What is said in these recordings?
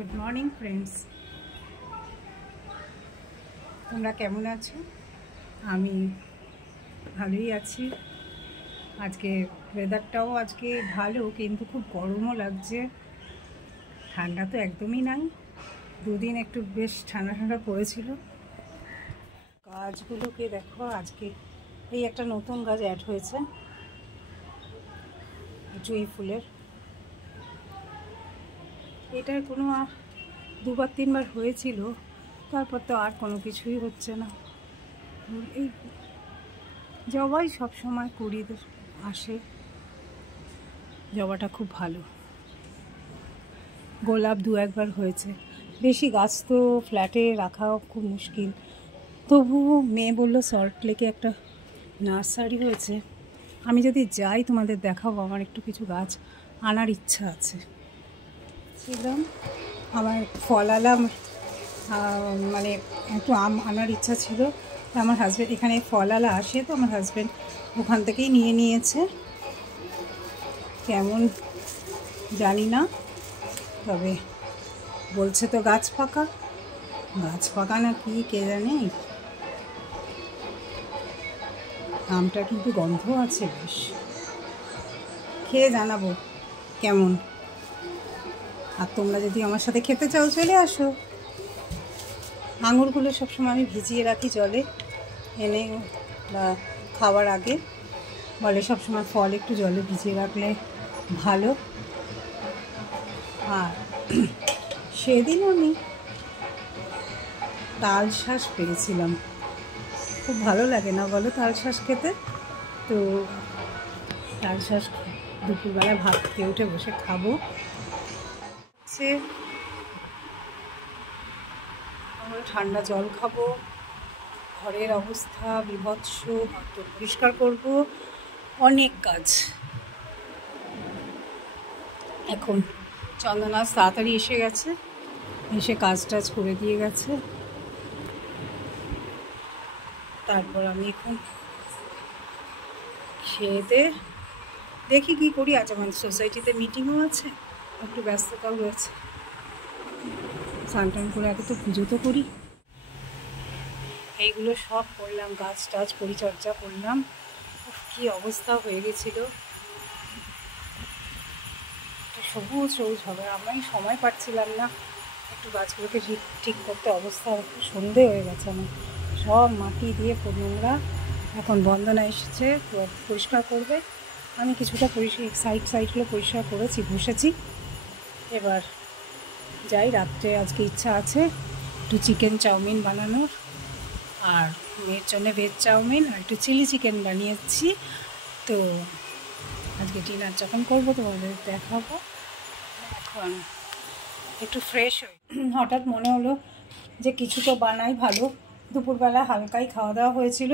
Good morning friends, তোমরা কেমন আছো? আমি ভালোই আছি। আজকে ওয়েদারটাও আজকে ভালো, কিন্তু খুব গরমও লাগছে। ঠান্ডা তো একদমই নাই। দুদিন একটু বেশ ঠান্ডা ঠান্ডা পড়েছিল। গাছগুলোকে দেখো, আজকে এই একটা নতুন গাছ অ্যাড হয়েছে, জুঁই ফুলের। এটার কোনো দুবার তিনবার হয়েছিল, তারপর তো আর কোনো কিছুই হচ্ছে না। এই জবাই সবসময় কুড়িতে আসে, জবাটা খুব ভালো। গোলাপ দু একবার হয়েছে। বেশি গাছ তো ফ্ল্যাটে রাখাও খুব মুশকিল। তবুও মেয়ে বললো সল্ট লেকে একটা নার্সারি হয়েছে, আমি যদি যাই তোমাদের দেখাবো। আমার একটু কিছু গাছ আনার ইচ্ছা আছে। ছিলাম আমার ফলালা, মানে একটু আম আনার ইচ্ছা ছিল। আমার হাজব্যান্ড এখানে ফলালা আসে, তো আমার হাজব্যান্ড ওখান থেকেই নিয়ে নিয়েছে। কেমন জানি না, তবে বলছে তো গাছ পাকা না কি কে জানে। আমটা কিন্তু গন্ধ আছে বেশ, খেয়ে জানাবো কেমন। আর তোমরা যদি আমার সাথে খেতে চাও চলে আসো। আঙুরগুলো সবসময় আমি ভিজিয়ে রাখি জলে, এনে বা খাওয়ার আগে বলে সবসময় ফল একটু জলে ভিজিয়ে রাখলে ভালো। আর সেদিন আমি তাল শাঁস পেয়েছিলাম, খুব ভালো লাগে না বলো তাল শাঁস খেতে? তো তাল শাঁস দুপুরবেলায় ভাত খেয়ে উঠে বসে খাবো। আমরা ঠান্ডা জল খাবো, ঘরের অবস্থা বিভৎস, ঘর পরিষ্কার করব, অনেক কাজ। এখন চন্দনা তাড়াতাড়ি এসে গেছে, এসে কাজ টাজ করে দিয়ে গেছে। তারপর আমি এখন খেয়ে দেখি কি করি। আজ আমার সোসাইটিতে মিটিংও আছে, একটু ব্যস্ততাও রয়েছে। স্নান করে আগে তো পুজো তো করি। এইগুলো সব করলাম, গাছ টাছ পরিচর্যা করলাম। কি অবস্থা হয়ে গেছিল, সবুজ সবুজ হবে। আমি সময় পাচ্ছিলাম না একটু গাছগুলোকে ঠিক করতে। অবস্থা একটু সন্ধে হয়ে গেছে আমার, সব মাটি দিয়ে নোংরা। এখন বন্দনা এসেছে, পরিষ্কার করবে। আমি কিছুটা সাইডগুলো পরিষ্কার করেছি, বসেছি। এবার যাই, রাত্রে আজকে ইচ্ছা আছে একটু চিকেন চাউমিন বানানোর, আর মেয়ের জন্য ভেজ চাউমিন আর একটু চিলি চিকেন বানিয়েছি। তো আজকে ডিনার যখন করবো তোমাদের দেখাবো। এখন একটু ফ্রেশ হই, হঠাৎ মনে হলো যে কিছু তো বানাই ভালো। দুপুরবেলা হালকাই খাওয়া দাওয়া হয়েছিল,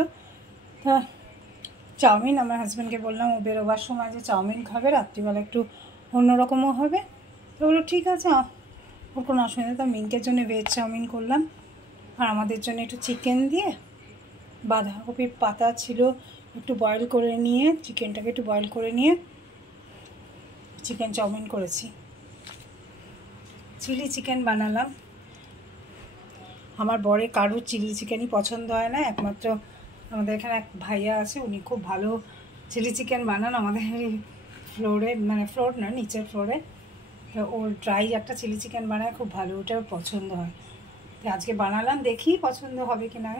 তা চাউমিন আমার হাজব্যান্ডকে বললাম ও বেরোবার সময় যে চাউমিন খাবে, রাত্রিবেলা একটু অন্যরকমও হবে। তো বললো ঠিক আছে, ওর কোনো অসুবিধা। তো মিঙ্কের জন্য ভেজ চাউমিন করলাম, আর আমাদের জন্য একটু চিকেন দিয়ে বাঁধাকপির পাতা ছিল একটু বয়েল করে নিয়ে, চিকেনটাকে একটু বয়েল করে নিয়ে চিকেন চাউমিন করেছি। চিলি চিকেন বানালাম। আমার বরের কারোর চিলি চিকেনই পছন্দ হয় না, একমাত্র আমাদের এখানে এক ভাইয়া আছে, উনি খুব ভালো চিলি চিকেন বানান আমাদের ফ্লোরে, মানে ফ্লোর না, নিচের ফ্লোরে। তো ওর ড্রাই একটা চিলি চিকেন বানায় খুব ভালো, ওটাও পছন্দ হয়। তো আজকে বানালাম, দেখি পছন্দ হবে কি না।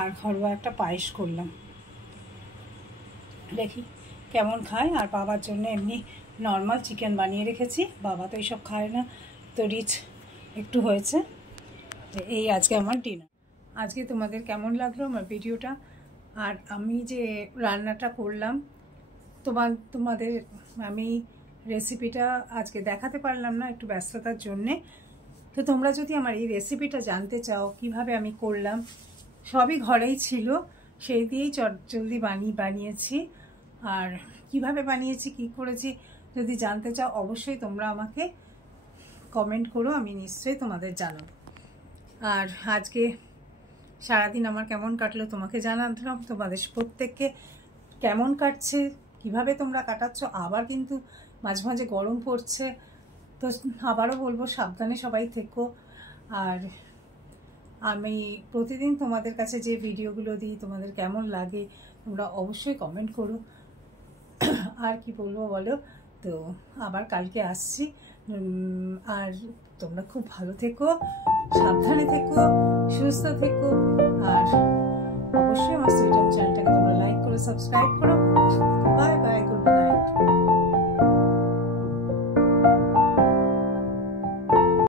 আর ঘরোয়া একটা পায়েস করলাম, দেখি কেমন খায়। আর বাবার জন্য এমনি নর্মাল চিকেন বানিয়ে রেখেছি, বাবা তো এইসব খায় না, তো রিচ একটু হয়েছে। তো এই আজকে আমার ডিনার। আজকে তোমাদের কেমন লাগলো আমার ভিডিওটা? আর আমি যে রান্নাটা করলাম তোমাদের আমি রেসিপিটা আজকে দেখাতে পারলাম না, একটু ব্যস্ততার জন্যে। তো তোমরা যদি আমার এই রেসিপিটা জানতে চাও কিভাবে আমি করলাম, সবই ঘরেই ছিল, সেই দিয়েই চটজলদি বানিয়েছি। আর কিভাবে বানিয়েছি কি করেছি যদি জানতে চাও, অবশ্যই তোমরা আমাকে কমেন্ট করো, আমি নিশ্চয়ই তোমাদের জানাবো। আর আজকে সারাদিন আমার কেমন কাটলো তোমাকে জানালাম। তোমাদের প্রত্যেককে কেমন কাটছে, কিভাবে তোমরা কাটাচ্ছ। আবার কিন্তু মাঝে মাঝে গরম পড়ছে, তো আবারও বলবো সাবধানে সবাই থেকো। আর আমি প্রতিদিন তোমাদের কাছে যে ভিডিওগুলো দিই তোমাদের কেমন লাগে তোমরা অবশ্যই কমেন্ট করো। আর কি বলবো বলো, তো আবার কালকে আসছি। আর তোমরা খুব ভালো থেকো, সাবধানে থেকো, সুস্থ থেকো। আর অবশ্যই আমার সুইট হোম চ্যানেলটাকে তোমরা লাইক করো, সাবস্ক্রাইব করো।